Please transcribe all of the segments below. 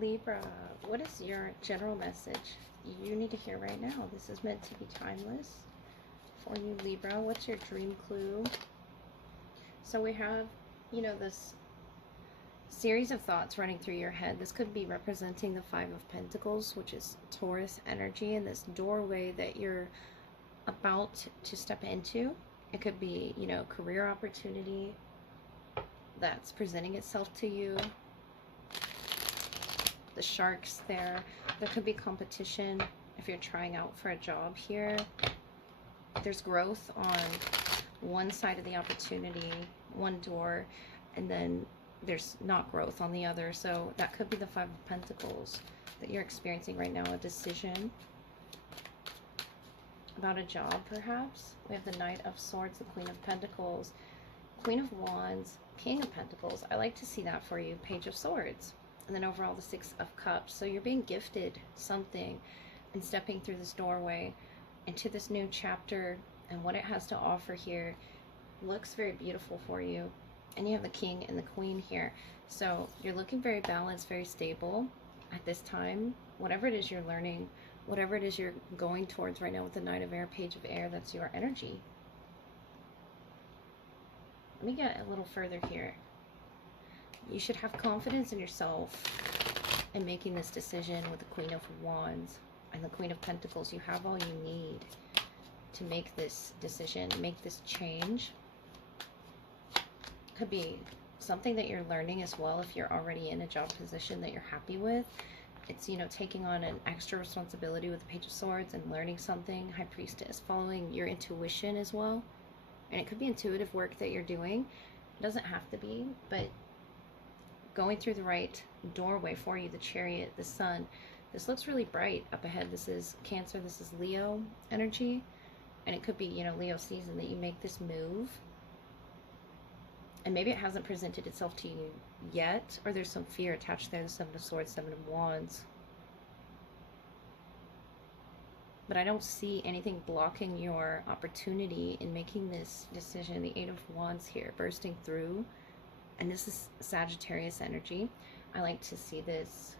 Libra, what is your general message you need to hear right now? This is meant to be timeless for you, Libra. What's your dream clue? So we have, this series of thoughts running through your head. This could be representing the Five of Pentacles, which is Taurus energy, and this doorway that you're about to step into. It could be, career opportunity that's presenting itself to you. The sharks there. There could be competition if you're trying out for a job here. There's growth on one side of the opportunity, one door, and then there's not growth on the other. So that could be the Five of Pentacles that you're experiencing right now, a decision about a job perhaps. We have the Knight of Swords, the Queen of Pentacles, Queen of Wands, King of Pentacles. I like to see that for you, Page of Swords. And then overall the Six of Cups. So you're being gifted something and stepping through this doorway into this new chapter, and what it has to offer here looks very beautiful for you. And you have the King and the Queen here. So you're looking very balanced, very stable at this time. Whatever it is you're learning, whatever it is you're going towards right now with the Knight of Air, Page of Air, that's your energy. Let me get a little further here. You should have confidence in yourself in making this decision with the Queen of Wands and the Queen of Pentacles. You have all you need to make this decision, make this change. Could be something that you're learning as well if you're already in a job position that you're happy with. It's, taking on an extra responsibility with the Page of Swords and learning something. High Priestess, following your intuition as well. And it could be intuitive work that you're doing. It doesn't have to be, but going through the right doorway for you, the Chariot, the Sun. This looks really bright up ahead. This is Cancer, this is Leo energy. And it could be, Leo season that you make this move. And maybe it hasn't presented itself to you yet, or there's some fear attached there, the Seven of Swords, Seven of Wands. But I don't see anything blocking your opportunity in making this decision. The Eight of Wands here, bursting through. And this is Sagittarius energy. I like to see this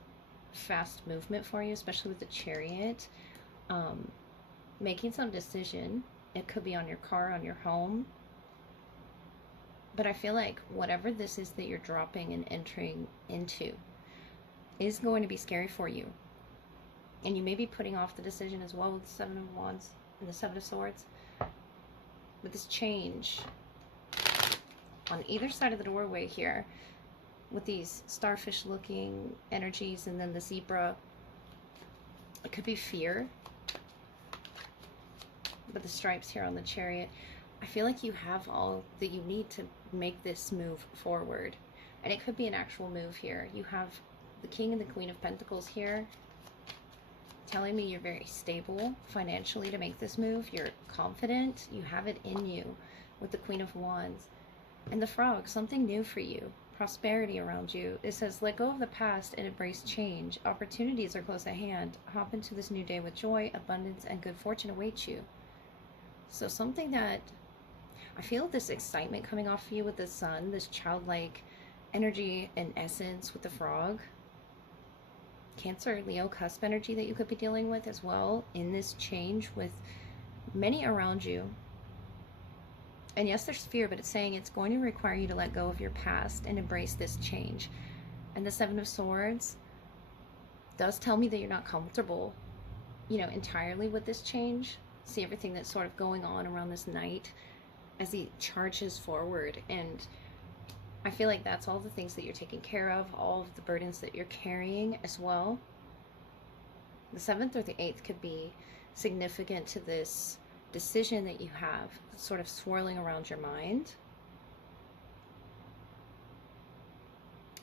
fast movement for you, especially with the Chariot. Making some decision. It could be on your car, on your home. But I feel like whatever this is that you're dropping and entering into is going to be scary for you. And you may be putting off the decision as well with the Seven of Wands and the Seven of Swords. With this change on either side of the doorway here, with these starfish looking energies, and then the zebra, it could be fear. But the stripes here on the Chariot, I feel like you have all that you need to make this move forward. And it could be an actual move here. You have the King and the Queen of Pentacles here, telling me you're very stable financially to make this move. You're confident. You have it in you with the Queen of Wands. And the Frog, something new for you. Prosperity around you. It says, let go of the past and embrace change. Opportunities are close at hand. Hop into this new day with joy, abundance, and good fortune awaits you. So something that I feel this excitement coming off of you with the Sun, this childlike energy and essence with the Frog. Cancer, Leo, cusp energy that you could be dealing with as well in this change with many around you. And yes, there's fear, but it's saying it's going to require you to let go of your past and embrace this change. And the Seven of Swords does tell me that you're not comfortable, entirely with this change. See everything that's sort of going on around this knight as he charges forward. And I feel like that's all the things that you're taking care of, all of the burdens that you're carrying as well. The 7th or the 8th could be significant to this decision that you have sort of swirling around your mind.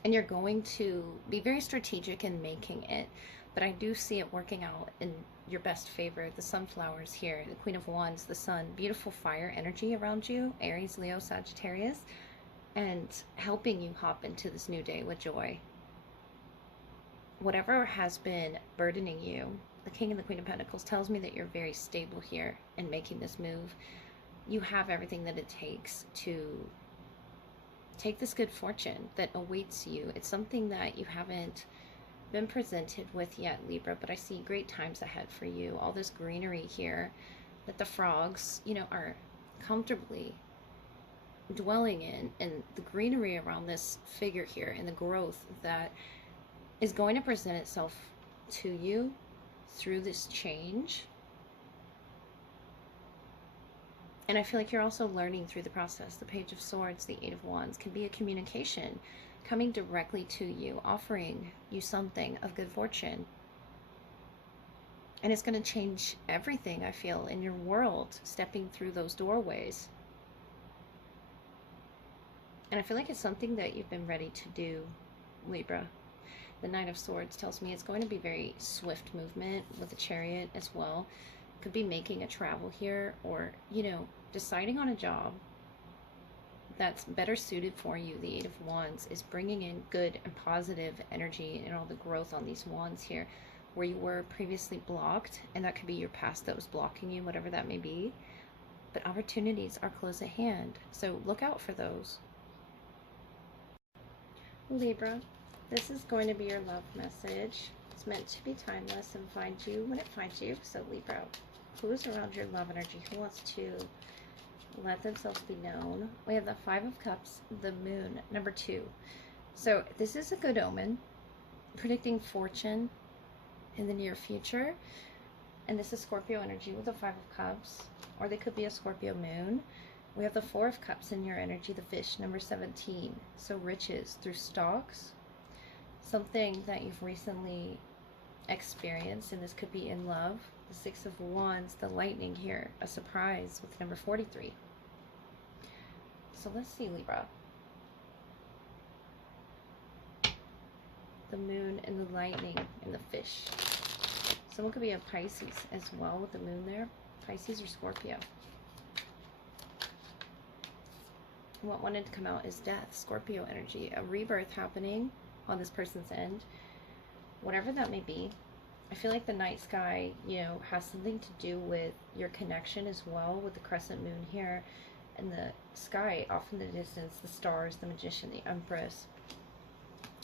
And you're going to be very strategic in making it, but I do see it working out in your best favor. The sunflowers here, the Queen of Wands, the Sun, beautiful fire energy around you, Aries, Leo, Sagittarius, and helping you hop into this new day with joy. Whatever has been burdening you, the King and the Queen of Pentacles tells me that you're very stable here in making this move. You have everything that it takes to take this good fortune that awaits you. It's something that you haven't been presented with yet, Libra, but I see great times ahead for you. All this greenery here that the frogs, are comfortably dwelling in, and the greenery around this figure here and the growth that is going to present itself to you through this change. And I feel like you're also learning through the process. The Page of Swords, the Eight of Wands can be a communication coming directly to you, offering you something of good fortune. And it's going to change everything, I feel, in your world, stepping through those doorways. And I feel like it's something that you've been ready to do, Libra. The Knight of Swords tells me it's going to be very swift movement with the Chariot as well. Could be making a travel here, or, deciding on a job that's better suited for you. The Eight of Wands is bringing in good and positive energy and all the growth on these wands here, where you were previously blocked, and that could be your past that was blocking you, whatever that may be. But opportunities are close at hand, so look out for those. Libra, this is going to be your love message. It's meant to be timeless and find you when it finds you. So Libra, who's around your love energy? Who wants to let themselves be known? We have the Five of Cups, the Moon, number 2. So this is a good omen, predicting fortune in the near future. And this is Scorpio energy with the Five of Cups, or they could be a Scorpio moon. We have the Four of Cups in your energy, the Fish, number 17. So riches through stocks, something that you've recently experienced, and this could be in love. The Six of Wands, the Lightning here, a surprise with number 43. So let's see, Libra. The Moon and the Lightning and the Fish. Someone could be a Pisces as well with the Moon there. Pisces or Scorpio. What wanted to come out is death, Scorpio energy, a rebirth happening on this person's end, whatever that may be. I feel like the night sky, has something to do with your connection as well, with the crescent moon here, and the sky off in the distance, the stars, the Magician, the Empress,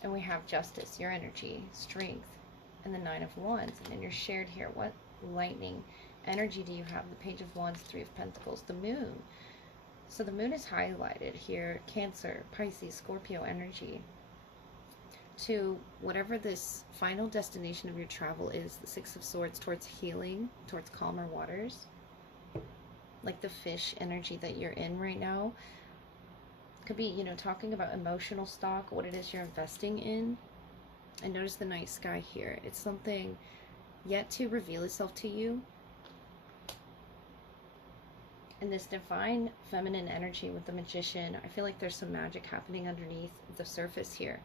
and we have justice, your energy, strength, and the Nine of Wands. And then you're shared here. What lightning energy do you have? The Page of Wands, Three of Pentacles, the Moon. So the Moon is highlighted here, Cancer, Pisces, Scorpio energy, to whatever this final destination of your travel is. The Six of Swords, towards healing, towards calmer waters, like the fish energy that you're in right now. Could be, talking about emotional stock, what it is you're investing in. And notice the night sky here. It's something yet to reveal itself to you. And this divine feminine energy with the Magician, I feel like there's some magic happening underneath the surface here.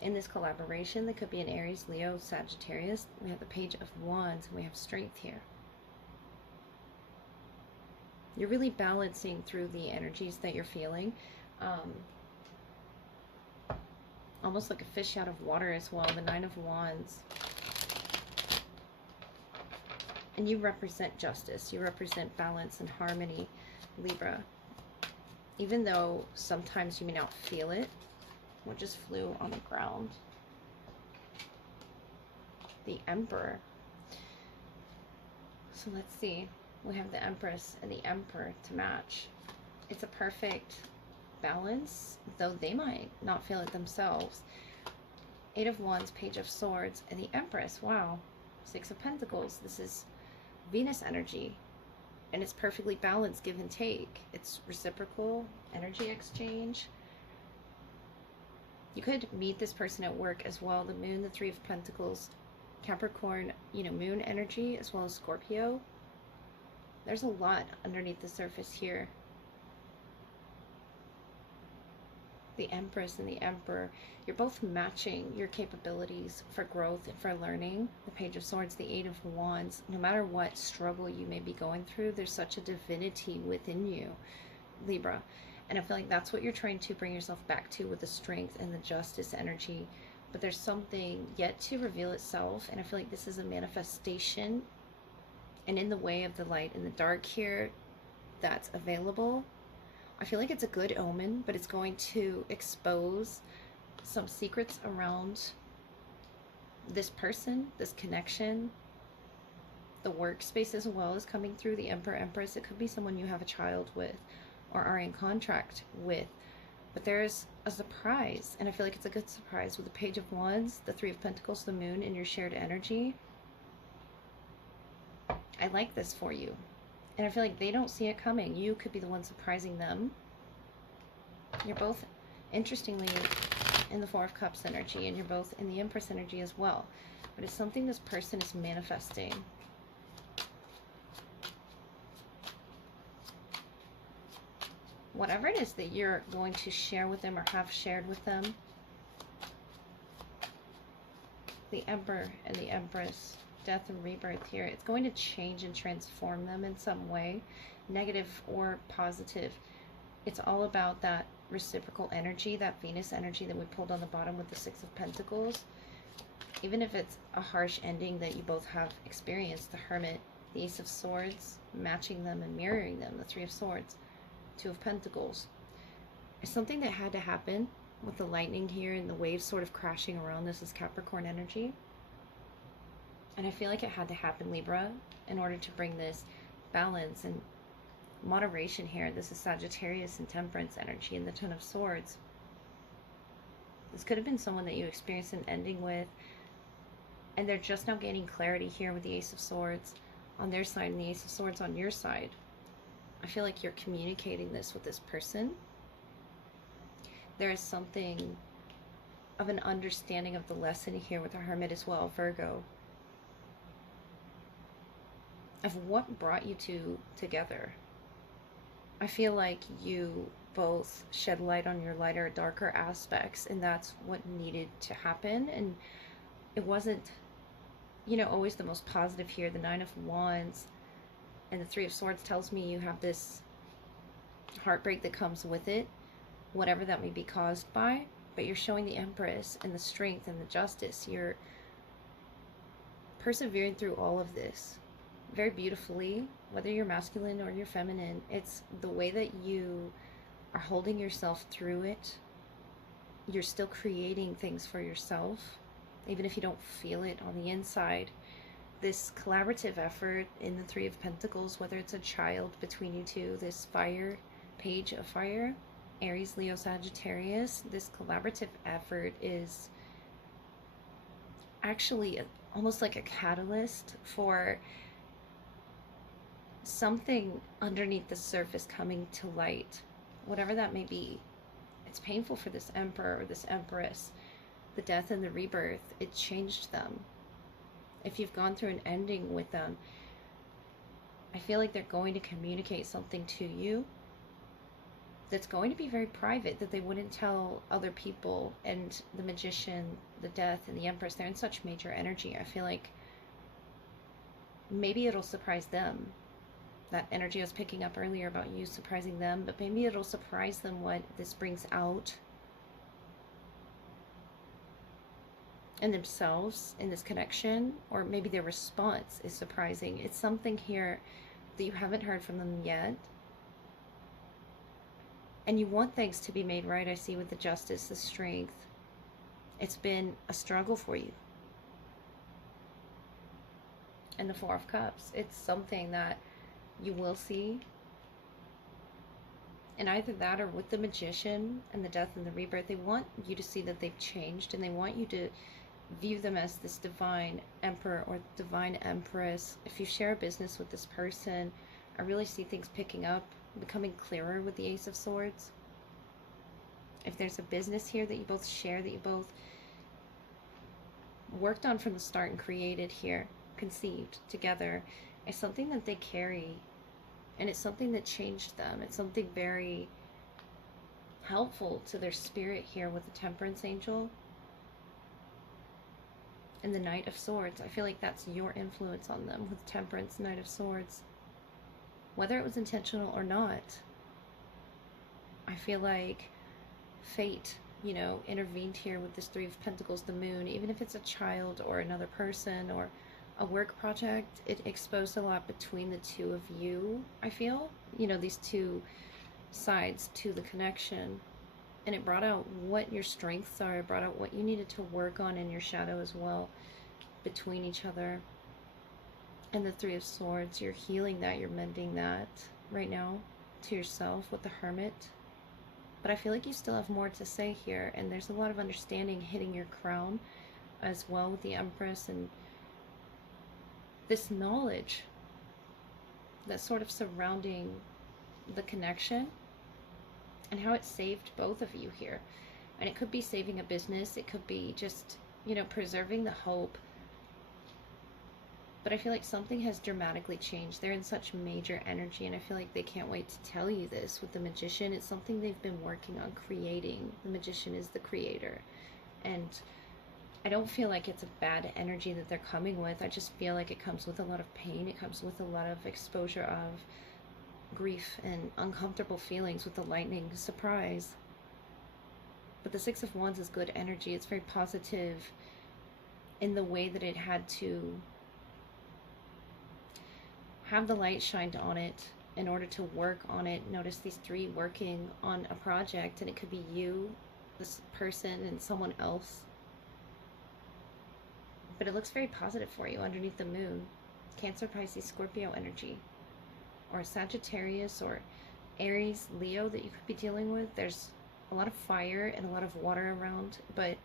In this collaboration, there could be an Aries, Leo, Sagittarius. We have the Page of Wands, and we have strength here. You're really balancing through the energies that you're feeling. Almost like a fish out of water as well. The Nine of Wands. And you represent justice. You represent balance and harmony, Libra. Even though sometimes you may not feel it. What just flew on the ground? The Emperor. So let's see. We have the Empress and the Emperor to match. It's a perfect balance, though they might not feel it themselves. Eight of Wands, Page of Swords, and the Empress. Wow. Six of Pentacles. This is Venus energy, and it's perfectly balanced, give and take. It's reciprocal energy exchange. You could meet this person at work as well. The Moon, the Three of Pentacles, Capricorn, Moon energy, as well as Scorpio. There's a lot underneath the surface here. The Empress and the Emperor, you're both matching your capabilities for growth and for learning. The Page of Swords, the Eight of Wands. No matter what struggle you may be going through, there's such a divinity within you, Libra. And I feel like that's what you're trying to bring yourself back to with the strength and the justice energy. But there's something yet to reveal itself. And I feel like this is a manifestation. And in the way of the light and the dark here that's available, I feel like it's a good omen, but it's going to expose some secrets around this person, this connection, the workspace as well is coming through, the Emperor, Empress. It could be someone you have a child with or are in contract with. But there's a surprise, and I feel like it's a good surprise with the Page of Wands, the Three of Pentacles, the Moon, and your shared energy. I like this for you. And I feel like they don't see it coming. You could be the one surprising them. You're both, interestingly, in the Four of Cups energy, and you're both in the Empress energy as well. But it's something this person is manifesting. Whatever it is that you're going to share with them or have shared with them, the Emperor and the Empress, death and rebirth here, it's going to change and transform them in some way, negative or positive. It's all about that reciprocal energy, that Venus energy that we pulled on the bottom with the Six of Pentacles. Even if it's a harsh ending that you both have experienced, the Hermit, the Ace of Swords, matching them and mirroring them, the Three of Swords, Two of Pentacles. It's something that had to happen with the lightning here and the waves sort of crashing around. This is Capricorn energy. And I feel like it had to happen, Libra, in order to bring this balance and moderation here. This is Sagittarius and Temperance energy and the Ten of Swords. This could have been someone that you experienced an ending with, and they're just now gaining clarity here with the Ace of Swords on their side and the Ace of Swords on your side. I feel like you're communicating this with this person. There is something of an understanding of the lesson here with the Hermit as well, Virgo, of what brought you two together. I feel like you both shed light on your lighter, darker aspects, and that's what needed to happen. And it wasn't, you know, always the most positive here. The Nine of Wands and the Three of Swords tells me you have this heartbreak that comes with it, whatever that may be caused by, but you're showing the Empress and the strength and the justice. You're persevering through all of this very beautifully, whether you're masculine or you're feminine. It's the way that you are holding yourself through it. You're still creating things for yourself, even if you don't feel it on the inside. This collaborative effort in the Three of Pentacles, whether it's a child between you two, this fire, Page of Fire, Aries, Leo, Sagittarius, this collaborative effort is actually almost like a catalyst for something underneath the surface coming to light, whatever that may be. It's painful for this Emperor or this Empress. The death and the rebirth, it changed them. If you've gone through an ending with them, I feel like they're going to communicate something to you that's going to be very private, that they wouldn't tell other people. And the Magician, the Death, and the Empress, they're in such major energy. I feel like maybe it'll surprise them. That energy I was picking up earlier about you surprising them, but maybe it'll surprise them what this brings out in themselves in this connection, or maybe their response is surprising. It's something here that you haven't heard from them yet, and you want things to be made right. I see with the Justice, the Strength. It's been a struggle for you. And the Four of Cups, it's something that you will see. And either that or with the Magician and the Death and the Rebirth, they want you to see that they've changed, and they want you to view them as this divine Emperor or divine Empress. If you share a business with this person, I really see things picking up, becoming clearer with the Ace of Swords. If there's a business here that you both share, that you both worked on from the start and created here, conceived together, it's something that they carry, and it's something that changed them. It's something very helpful to their spirit here with the Temperance Angel and the Knight of Swords. I feel like that's your influence on them with Temperance, Knight of Swords. Whether it was intentional or not, I feel like fate, you know, intervened here with this Three of Pentacles, the Moon. Even if it's a child or another person or a work project, it exposed a lot between the two of you, I feel. You know, these two sides to the connection. And it brought out what your strengths are. It brought out what you needed to work on in your shadow as well, between each other. And the Three of Swords, you're healing that, you're mending that right now to yourself with the Hermit. But I feel like you still have more to say here, and there's a lot of understanding hitting your crown as well with the Empress, and this knowledge that's sort of surrounding the connection and how it saved both of you here. And it could be saving a business, it could be just, you know, preserving the hope. But I feel like something has dramatically changed. They're in such major energy, and I feel like they can't wait to tell you this with the Magician. It's something they've been working on creating. The Magician is the creator. And I don't feel like it's a bad energy that they're coming with. I just feel like it comes with a lot of pain. It comes with a lot of exposure of grief and uncomfortable feelings with the lightning surprise. But the Six of Wands is good energy. It's very positive in the way that it had to have the light shined on it in order to work on it. Notice these three working on a project, and it could be you, this person, and someone else. But it looks very positive for you underneath the moon. Cancer, Pisces, Scorpio energy. Or Sagittarius or Aries, Leo that you could be dealing with. There's a lot of fire and a lot of water around, but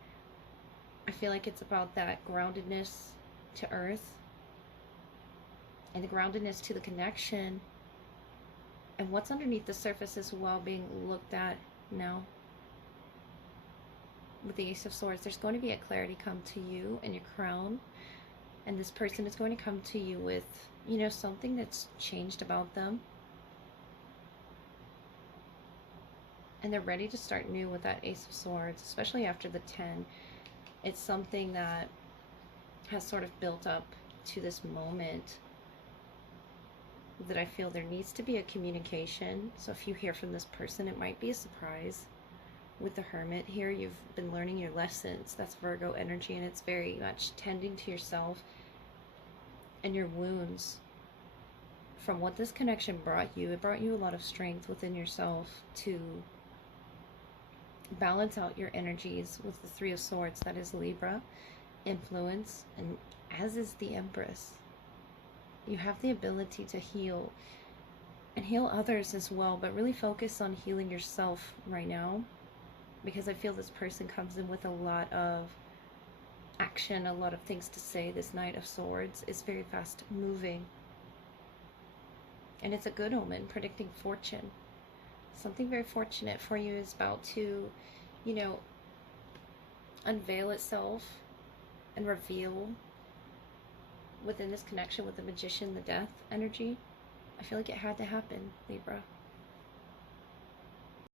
I feel like it's about that groundedness to earth and the groundedness to the connection and what's underneath the surface as well being looked at now. With the Ace of Swords, there's going to be a clarity come to you and your crown, and this person is going to come to you with, you know, something that's changed about them, and they're ready to start new with that Ace of Swords, especially after the 10. It's something that has sort of built up to this moment that I feel there needs to be a communication. So if you hear from this person, it might be a surprise. With the Hermit here, you've been learning your lessons. That's Virgo energy, and it's very much tending to yourself and your wounds from what this connection brought you. It brought you a lot of strength within yourself to balance out your energies with the Three of Swords. That is Libra, influence, and as is the Empress. You have the ability to heal and heal others as well, but really focus on healing yourself right now, because I feel this person comes in with a lot of action, a lot of things to say. This Knight of Swords is very fast moving, and it's a good omen, predicting fortune. Something very fortunate for you is about to, you know, unveil itself and reveal within this connection with the Magician, the Death energy. I feel like it had to happen, Libra.